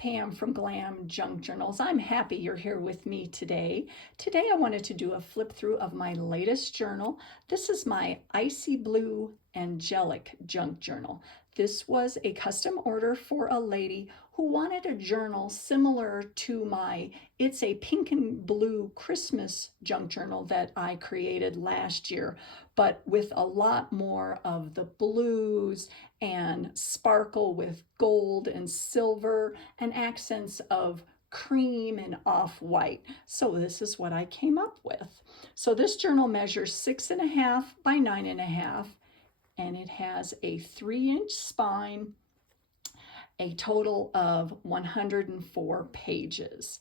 Pam from Glam Junk Journals. I'm happy you're here with me today. Today I wanted to do a flip through of my latest journal. This is my Icy Blue Angelic Junk Journal. This was a custom order for a lady who wanted a journal similar to my It's a Pink and Blue Christmas junk journal that I created last year, but with a lot more of the blues and sparkle with gold and silver and accents of cream and off-white. So this is what I came up with. So this journal measures 6.5 by 9.5, and it has a 3-inch spine, a total of 104 pages.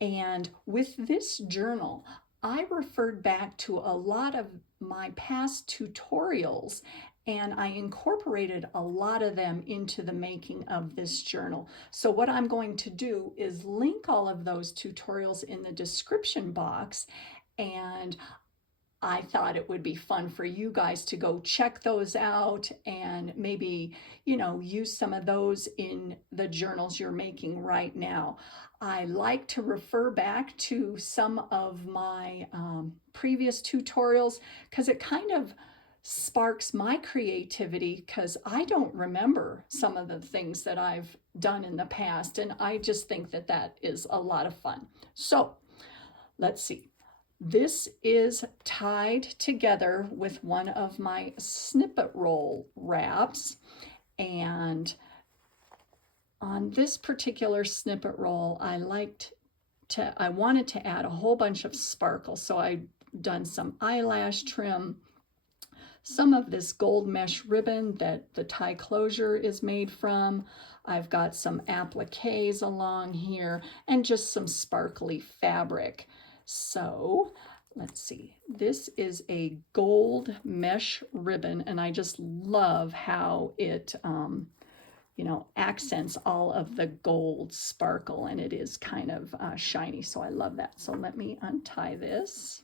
And with this journal, I referred back to a lot of my past tutorials, and I incorporated a lot of them into the making of this journal. So what I'm going to do is link all of those tutorials in the description box, and I thought it would be fun for you guys to go check those out and maybe, use some of those in the journals you're making right now. I like to refer back to some of my previous tutorials because it kind of sparks my creativity, because I don't remember some of the things that I've done in the past, and I just think that that is a lot of fun. So let's see. This is tied together with one of my snippet roll wraps, and on this particular snippet roll I wanted to add a whole bunch of sparkle, so I've done some eyelash trim, some of this gold mesh ribbon that the tie closure is made from. I've got some appliques along here and just some sparkly fabric. So let's see, this is a gold mesh ribbon, and I just love how it, accents all of the gold sparkle, and it is kind of shiny, so I love that. So let me untie this.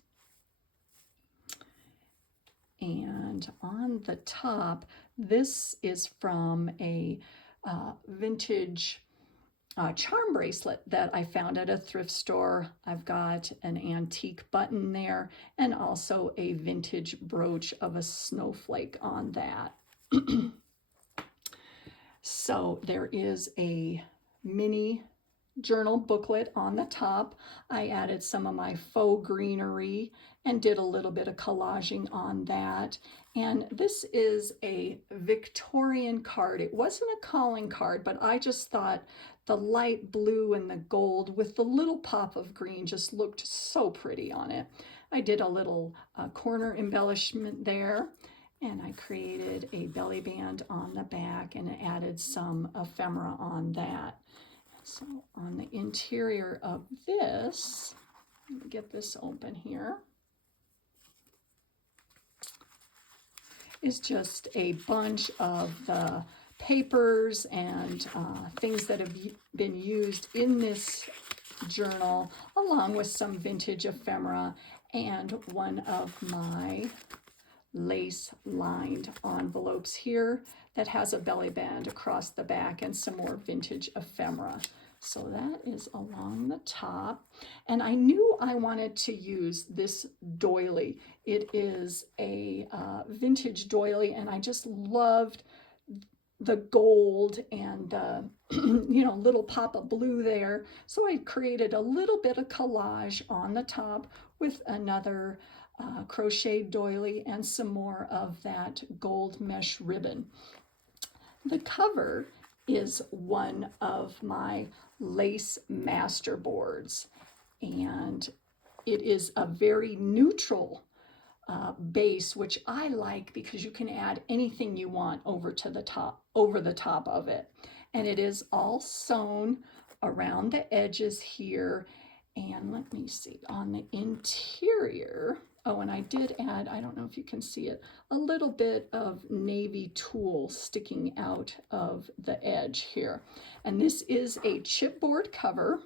And on the top, this is from a vintage charm bracelet that I found at a thrift store. I've got an antique button there and also a vintage brooch of a snowflake on that. So there is a mini journal booklet on the top. I added some of my faux greenery and did a little bit of collaging on that. And this is a Victorian card. It wasn't a calling card, but I just thought the light blue and the gold with the little pop of green just looked so pretty on it. I did a little corner embellishment there, and I created a belly band on the back and added some ephemera on that. So on the interior of this, let me get this open here, is just a bunch of the papers and things that have been used in this journal, along with some vintage ephemera and one of my lace-lined envelopes here that has a belly band across the back and some more vintage ephemera. So that is along the top. And I knew I wanted to use this doily. It is a vintage doily, and I just loved the gold and the little pop of blue there. So I created a little bit of collage on the top with another crocheted doily and some more of that gold mesh ribbon. The cover is one of my lace masterboards, and it is a very neutral base, which I like because you can add anything you want over the top of it. And it is all sewn around the edges here. And let me see, on the interior, oh, and I did add, I don't know if you can see it, a little bit of navy tulle sticking out of the edge here. And this is a chipboard cover,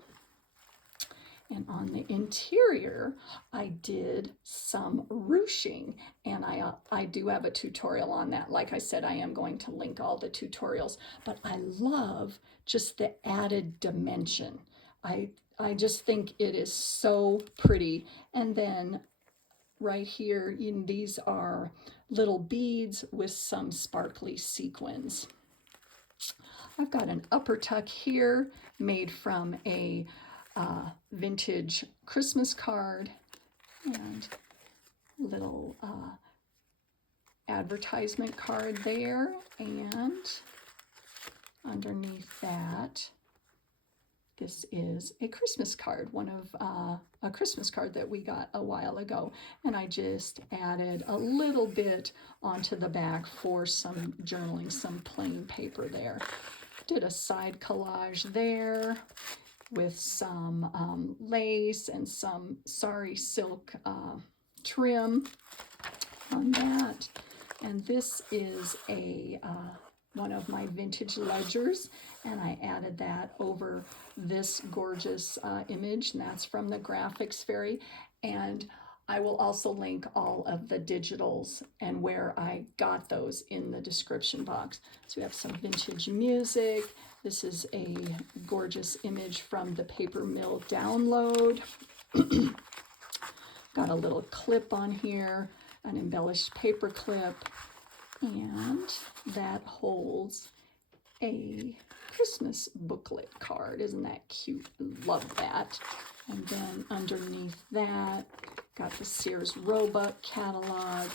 And on the interior, I did some ruching, and I do have a tutorial on that. Like I said, I am going to link all the tutorials, but I love just the added dimension. I just think it is so pretty. And then right here, these are little beads with some sparkly sequins. I've got an upper tuck here made from a vintage Christmas card, and little advertisement card there, and underneath that, this is a Christmas card, one of a Christmas card that we got a while ago, and I just added a little bit onto the back for some journaling, some plain paper there. Did a side collage there with some lace and some sari silk trim on that. And this is a one of my vintage ledgers, and I added that over this gorgeous image, and that's from the Graphics Fairy. And I will also link all of the digitals and where I got those in the description box. So we have some vintage music. This is a gorgeous image from the Paper Mill download. Got a little clip on here, an embellished paper clip, and that holds a Christmas booklet card. Isn't that cute? Love that. And then underneath that, got the Sears Roebuck catalog,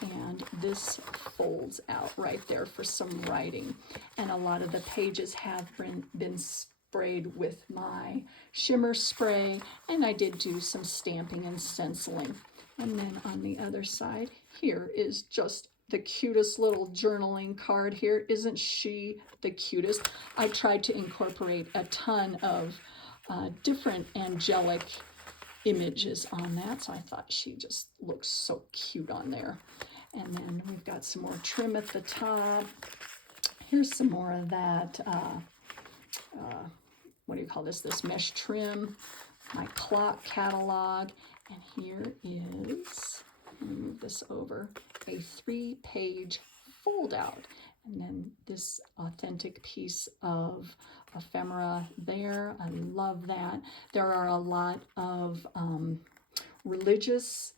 and this folds out right there for some writing. And a lot of the pages have been sprayed with my shimmer spray, and I did do some stamping and stenciling. And then on the other side, here is just the cutest little journaling card here. Isn't she the cutest? I tried to incorporate a ton of different angelic images on that, so I thought she just looks so cute on there. And then we've got some more trim at the top. Here's some more of that, what do you call this mesh trim, my clock catalog. And here is, let me move this over, a 3-page fold out. And then this authentic piece of ephemera there. I love that. There are a lot of religious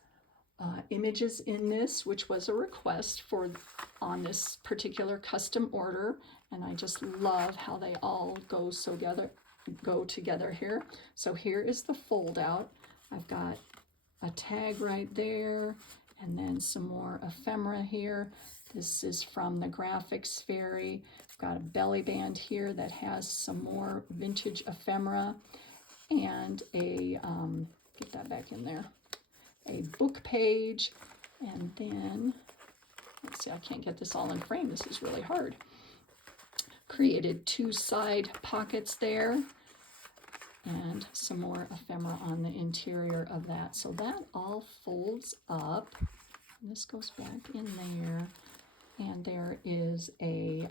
images in this, which was a request on this particular custom order. And I just love how they all go together here. So here is the fold out. I've got a tag right there, and then some more ephemera here. This is from the Graphics Fairy. I've got a belly band here that has some more vintage ephemera, and a, get that back in there, a book page, and then, let's see, I can't get this all in frame. This is really hard. Created 2 side pockets there, and some more ephemera on the interior of that. So that all folds up. And this goes back in there. And there is a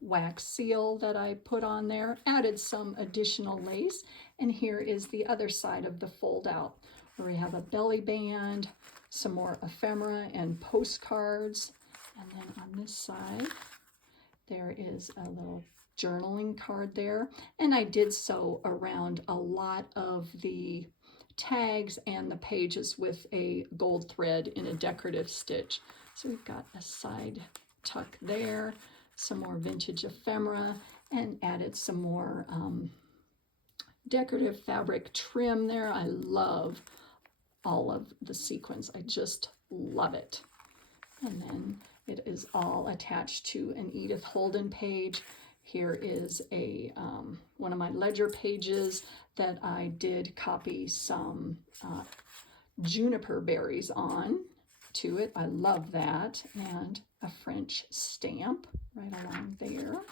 wax seal that I put on there. Added some additional lace. And here is the other side of the fold out, where we have a belly band, some more ephemera and postcards. And then on this side, there is a little journaling card there, and I did sew around a lot of the tags and the pages with a gold thread in a decorative stitch. So we've got a side tuck there, some more vintage ephemera, and added some more decorative fabric trim there. I love all of the sequins. I just love it. And then it is all attached to an Edith Holden page. Here is a one of my ledger pages that I did copy some juniper berries on to it. I love that. And a French stamp right along there.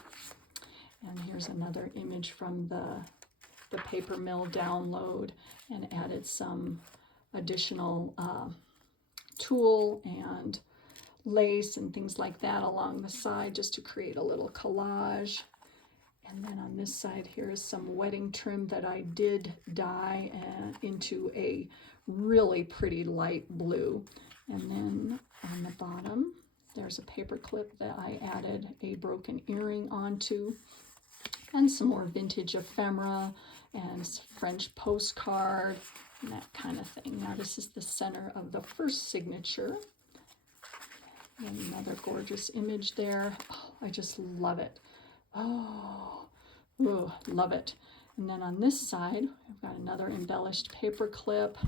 And here's another image from the Paper Mill download, and added some additional tulle and lace and things like that along the side, just to create a little collage. And then on this side here is some wedding trim that I did dye into a really pretty light blue. And then on the bottom, there's a paper clip that I added a broken earring onto, and some more vintage ephemera and French postcard and that kind of thing. Now this is the center of the first signature. And another gorgeous image there. Oh, I just love it. Oh, ooh, love it. And then on this side, I've got another embellished paper clip,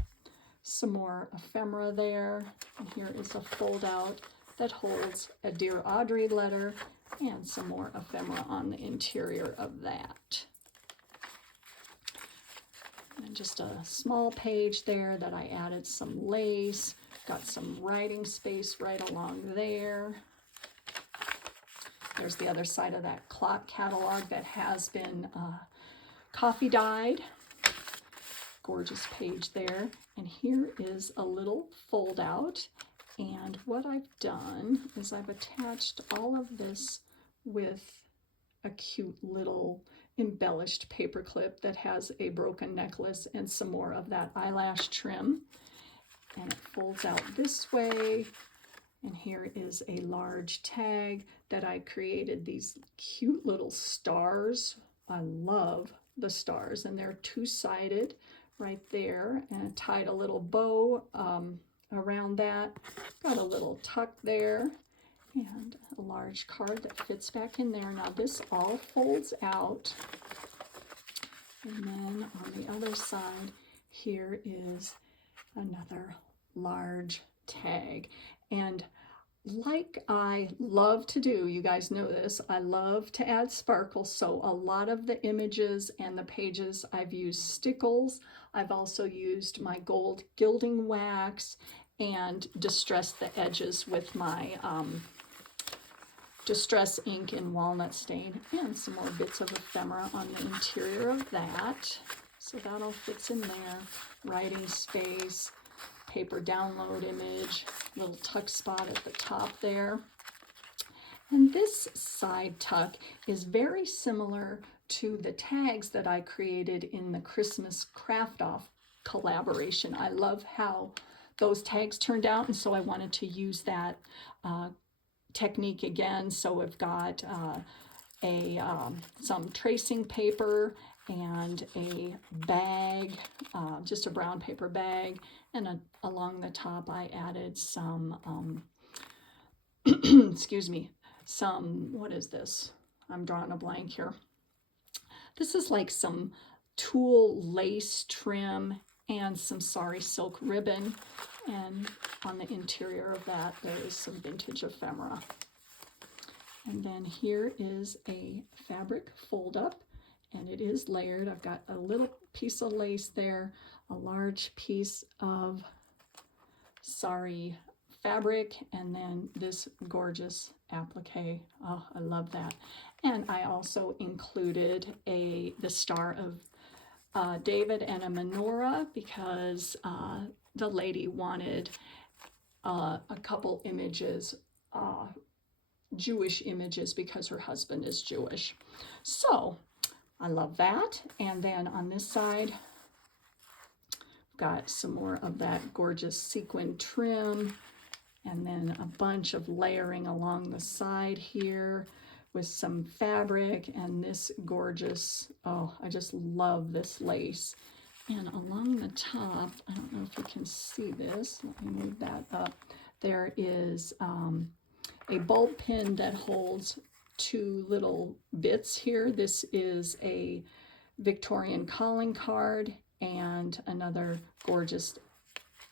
some more ephemera there, and here is a fold out that holds a Dear Audrey letter and some more ephemera on the interior of that. And just a small page there that I added some lace, got some writing space right along there. There's the other side of that clock catalog that has been coffee dyed. Gorgeous page there. And here is a little fold out. And what I've done is I've attached all of this with a cute little embellished paper clip that has a broken necklace and some more of that eyelash trim. And it folds out this way. And here is a large tag that I created these cute little stars. I love the stars, and they're two-sided right there, and tied a little bow around that. Got a little tuck there and a large card that fits back in there. Now this all folds out, and then on the other side here is another large tag. And like I love to do, you guys know this, I love to add sparkles, so a lot of the images and the pages I've used stickles. I've also used my gold gilding wax and distressed the edges with my Distress ink in walnut stain, and some more bits of ephemera on the interior of that. So that all fits in there. Writing space, paper download image, little tuck spot at the top there. And this side tuck is very similar to the tags that I created in the Christmas Craft Off collaboration. I love how those tags turned out, and so I wanted to use that technique again. So we've got some tracing paper and a bag, just a brown paper bag, and along the top I added some, excuse me, some, what is this? I'm drawing a blank here. This is like some tulle lace trim and some sari silk ribbon, and on the interior of that there is some vintage ephemera. And then here is a fabric fold up, and it is layered. I've got a little piece of lace there, a large piece of sari fabric, and then this gorgeous applique. Oh, I love that. And I also included the Star of David and a menorah, because the lady wanted a couple images, Jewish images, because her husband is Jewish. So I love that. And then on this side, got some more of that gorgeous sequin trim, and then a bunch of layering along the side here with some fabric and this gorgeous, oh, I just love this lace. And along the top, I don't know if you can see this, let me move that up. There is a bulb pin that holds two little bits here. This is a Victorian calling card and another gorgeous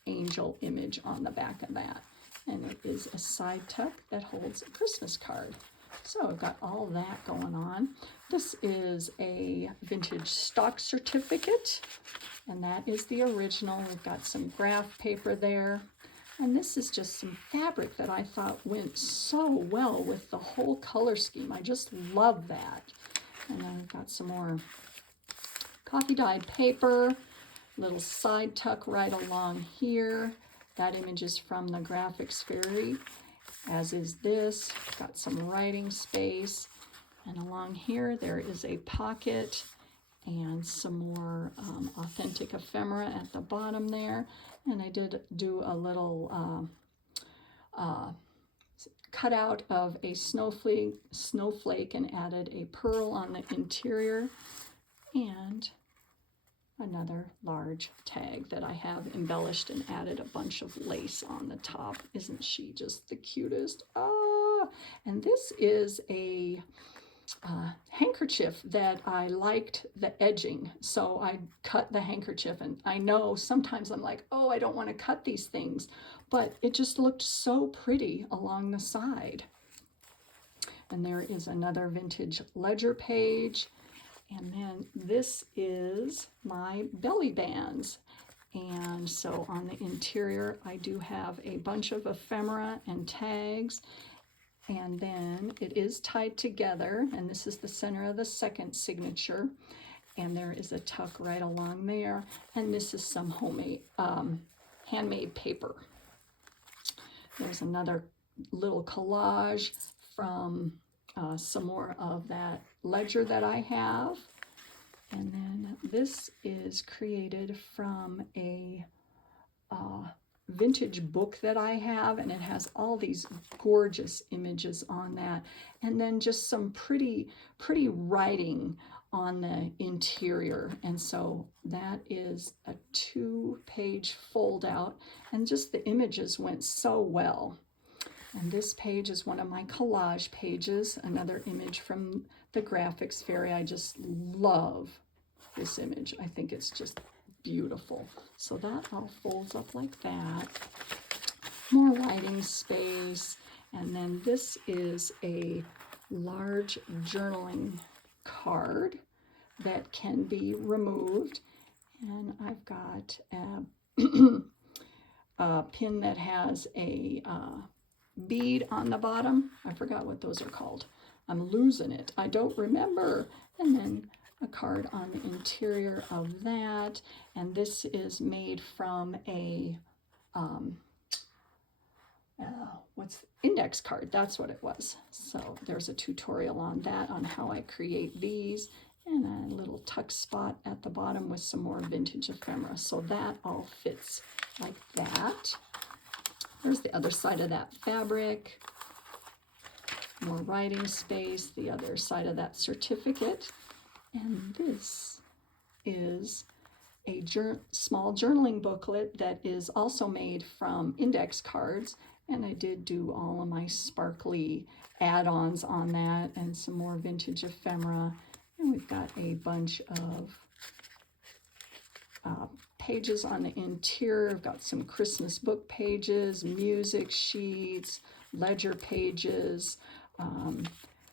angel image on the back of that. And it is a side tuck that holds a Christmas card. So I've got all that going on. This is a vintage stock certificate, and that is the original. We've got some graph paper there. And this is just some fabric that I thought went so well with the whole color scheme. I just love that. And then I've got some more coffee dyed paper, little side tuck right along here. That image is from the Graphics Fairy, as is this. Got some writing space. And along here, there is a pocket and some more authentic ephemera at the bottom there. And I did do a little cutout of a snowflake and added a pearl on the interior, and another large tag that I have embellished and added a bunch of lace on the top. Isn't she just the cutest? Ah! And this is a handkerchief that I liked the edging, so I cut the handkerchief. And I know sometimes I'm like, oh, I don't want to cut these things, but it just looked so pretty along the side. And there is another vintage ledger page. And then this is my belly bands. And so on the interior, I do have a bunch of ephemera and tags. And then it is tied together, and this is the center of the second signature. And there is a tuck right along there. And this is some homemade, handmade paper. There's another little collage from some more of that ledger that I have. And then this is created from a vintage book that I have, and it has all these gorgeous images on that, and then just some pretty writing on the interior. And so that is a 2-page fold out, and just the images went so well. And this page is one of my collage pages, another image from the graphics fairy. I just love this image. I think it's just beautiful. So that all folds up like that. More writing space. And then this is a large journaling card that can be removed. And I've got a pin that has a bead on the bottom. I forgot what those are called. I'm losing it. I don't remember. And then a card on the interior of that. And this is made from a index card. That's what it was. So there's a tutorial on that, on how I create these, and a little tuck spot at the bottom with some more vintage ephemera. So that all fits like that. There's the other side of that fabric. More writing space, the other side of that certificate. And this is a small journaling booklet that is also made from index cards. And I did do all of my sparkly add-ons on that and some more vintage ephemera. And we've got a bunch of pages on the interior. I've got some Christmas book pages, music sheets, ledger pages,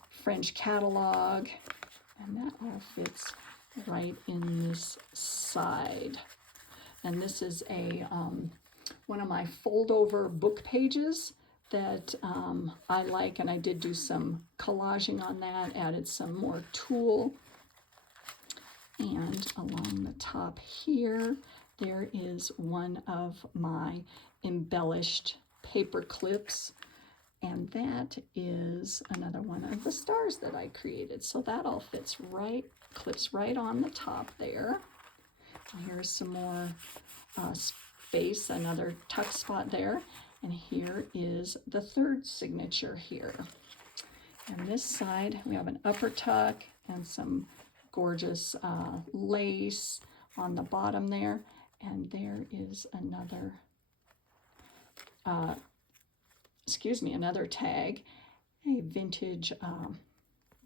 French catalog. And that all fits right in this side. And this is a one of my fold-over book pages that I like, and I did do some collaging on that, added some more tulle. And along the top here, there is one of my embellished paper clips. And that is another one of the stars that I created. So that all fits right, clips right on the top there. Here's some more space, another tuck spot there. And here is the third signature here. And this side, we have an upper tuck and some gorgeous lace on the bottom there. And there is another another tag, a vintage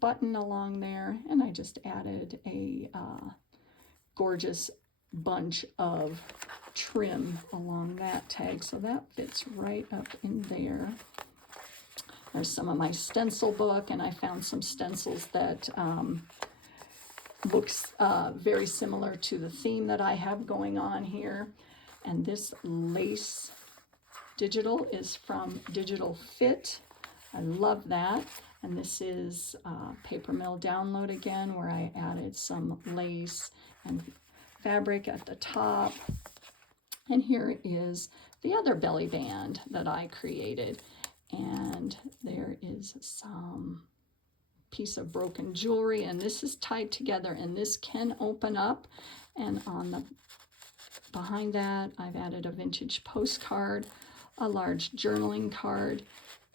button along there, and I just added a gorgeous bunch of trim along that tag, so that fits right up in there. There's some of my stencil book, and I found some stencils that looks very similar to the theme that I have going on here. And this lace digital is from Digital Fit. I love that. And this is Paper Mill Download again, where I added some lace and fabric at the top. And here is the other belly band that I created. And there is some piece of broken jewelry, and this is tied together, and this can open up. And on the behind that, I've added a vintage postcard, a large journaling card,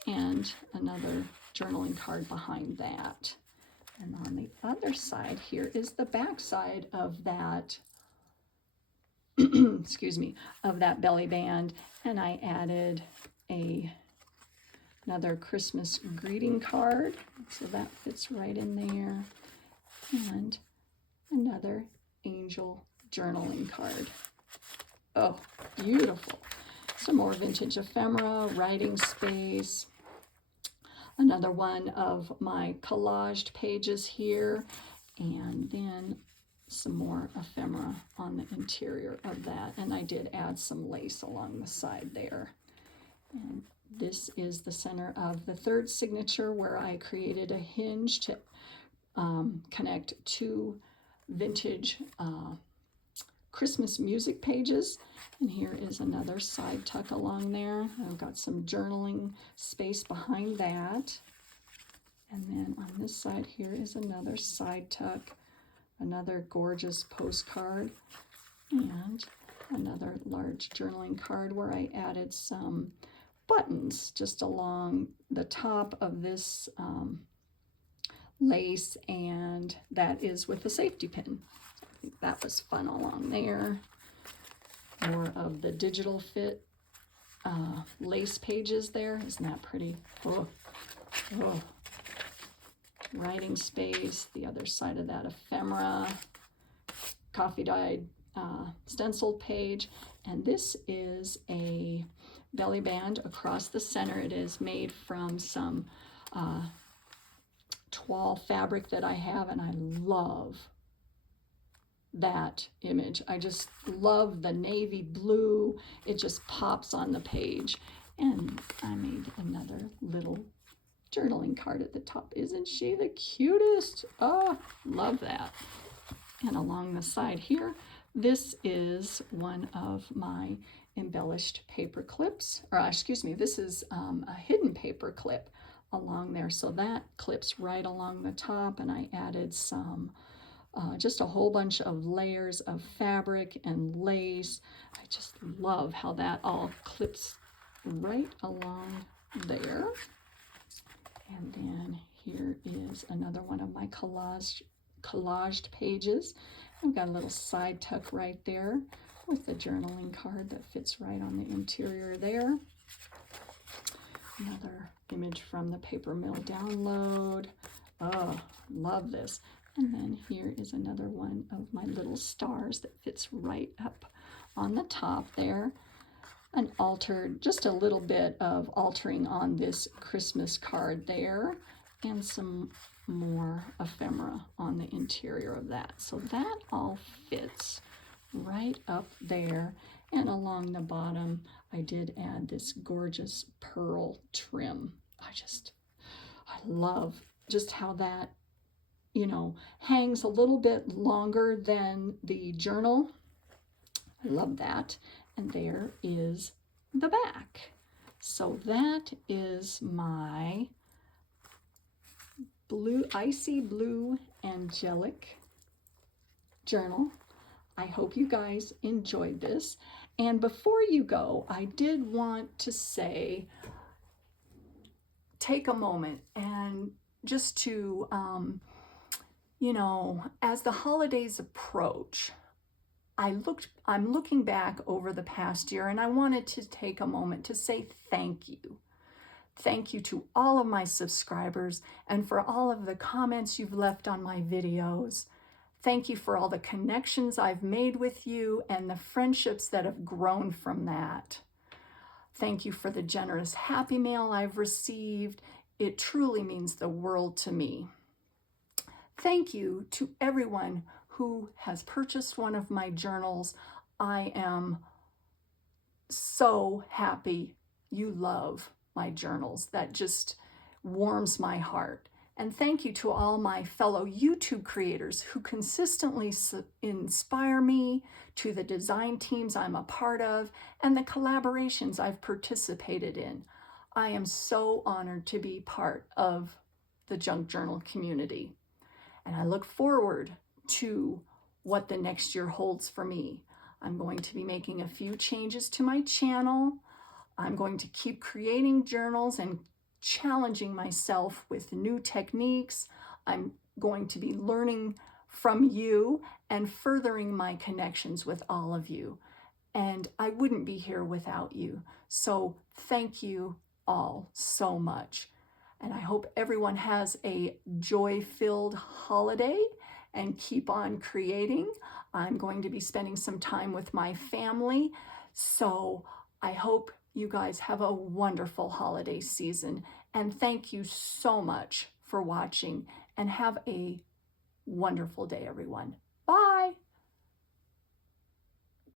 and another journaling card behind that. And on the other side here is the back side of that, excuse me, of that belly band. And I added another Christmas greeting card, so that fits right in there, and another angel journaling card. Oh, beautiful. Some more vintage ephemera, writing space, another one of my collaged pages here, and then some more ephemera on the interior of that. And I did add some lace along the side there. And this is the center of the third signature, where I created a hinge to connect two vintage Christmas music pages. And here is another side tuck along there. I've got some journaling space behind that. And then on this side here is another side tuck, another gorgeous postcard, and another large journaling card where I added some buttons just along the top of this lace, and that is with a safety pin. I think that was fun along there. More of the digital fit lace pages there. Isn't that pretty? Oh, oh. Writing space, the other side of that ephemera, coffee dyed stenciled page. And this is a belly band across the center. It is made from some toile fabric that I have, and I love that image. I just love the navy blue. It just pops on the page. And I made another little journaling card at the top. Isn't she the cutest? Oh, love that. And along the side here, this is one of my embellished paper clips, or excuse me, this is a hidden paper clip along there. So that clips right along the top, and I added some just a whole bunch of layers of fabric and lace. I just love how that all clips right along there. And then here is another one of my collaged pages. I've got a little side tuck right there with the journaling card that fits right on the interior there. Another image from the paper mill download. Oh, love this. And then here is another one of my little stars that fits right up on the top there. And altered, just a little bit of altering on this Christmas card there, and some more ephemera on the interior of that. So that all fits right up there. And along the bottom, I did add this gorgeous pearl trim. I love just how that, you know, hangs a little bit longer than the journal. I love that. And there is the back. So that is my blue, icy blue angelic journal. I hope you guys enjoyed this. And before you go, I did want to say, take a moment and just to, you know, as the holidays approach, I'm looking back over the past year, and I wanted to take a moment to say thank you. Thank you to all of my subscribers and for all of the comments you've left on my videos. Thank you for all the connections I've made with you and the friendships that have grown from that. Thank you for the generous Happy Mail I've received. It truly means the world to me. Thank you to everyone who has purchased one of my journals. I am so happy you love my journals. That just warms my heart. And thank you to all my fellow YouTube creators who consistently inspire me, to the design teams I'm a part of, and the collaborations I've participated in. I am so honored to be part of the junk journal community. And I look forward to what the next year holds for me. I'm going to be making a few changes to my channel. I'm going to keep creating journals and challenging myself with new techniques. I'm going to be learning from you and furthering my connections with all of you. And I wouldn't be here without you. So thank you all so much. And I hope everyone has a joy-filled holiday and keep on creating. I'm going to be spending some time with my family. So I hope you guys have a wonderful holiday season. And thank you so much for watching, and have a wonderful day, everyone.